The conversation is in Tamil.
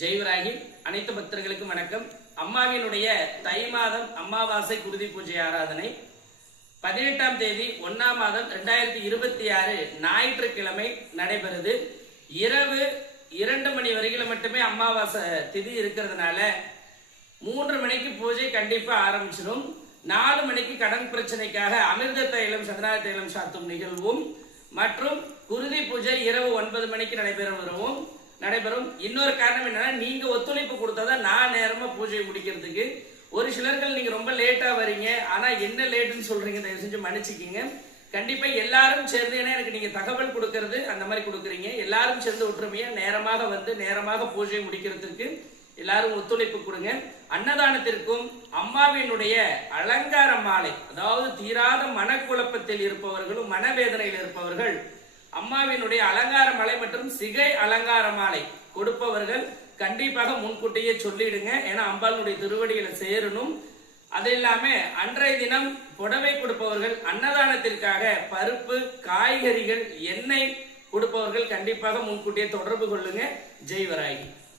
ஜெய்வராகி அனைத்து பக்தர்களுக்கும் வணக்கம். அம்மாவினுடைய தை மாதம் அமாவாசை குருதி பூஜை ஆராதனை 18ஆம் தேதி 1ஆம் மாதம் 2026 ஞாயிற்றுக்கிழமை நடைபெறுது. இரவு 2 மணி வரைக்கும் மட்டுமே அமாவாசை திதி இருக்கிறதுனால 3 மணிக்கு பூஜை கண்டிப்பா ஆரம்பிச்சிடும். 4 மணிக்கு கடன் பிரச்சனைக்காக அமிர்த தைலம் சதனா தைலம் சாத்தும் நிகழ்வும் மற்றும் குருதி பூஜை இரவு 9 மணிக்கு நடைபெறும். இன்னொரு காரணம் என்னன்னா, நீங்க ஒத்துழைப்பு கொடுத்தாதான் நான் நேரமா பூஜையை முடிக்கிறதுக்கு. ஒரு சிலர்கள் நீங்க ரொம்ப லேட்டா வரீங்க, ஆனா என்ன லேட்டுன்னு சொல்றீங்க, தயவு செஞ்சு மன்னிச்சுக்கீங்க. கண்டிப்பா எல்லாரும் சேர்ந்து, ஏன்னா எனக்கு நீங்க தகவல் கொடுக்கறது அந்த மாதிரி கொடுக்குறீங்க, எல்லாரும் சேர்ந்து ஒற்றுமையா நேரமாக வந்து நேரமாக பூஜையை முடிக்கிறதுக்கு எல்லாரும் ஒத்துழைப்பு கொடுங்க. அன்னதானத்திற்கும் அம்மாவினுடைய அலங்கார மாலை, அதாவது தீராத மனக்குழப்பத்தில் இருப்பவர்களும் மனவேதனையில் இருப்பவர்கள் அம்மாவினுடைய அலங்கார மாலை மற்றும் சிகை அலங்கார மாலை கொடுப்பவர்கள் கண்டிப்பாக முன்கூட்டியே சொல்லிடுங்க. ஏன்னா அம்பாளுடைய திருவடிகளை சேரணும். அது இல்லாம அன்றைய தினம் புடவை கொடுப்பவர்கள், அன்னதானத்திற்காக பருப்பு, காய்கறிகள், எண்ணெய் கொடுப்பவர்கள் கண்டிப்பாக முன்கூட்டியே தொடர்பு கொள்ளுங்க. ஜெய்வராகி.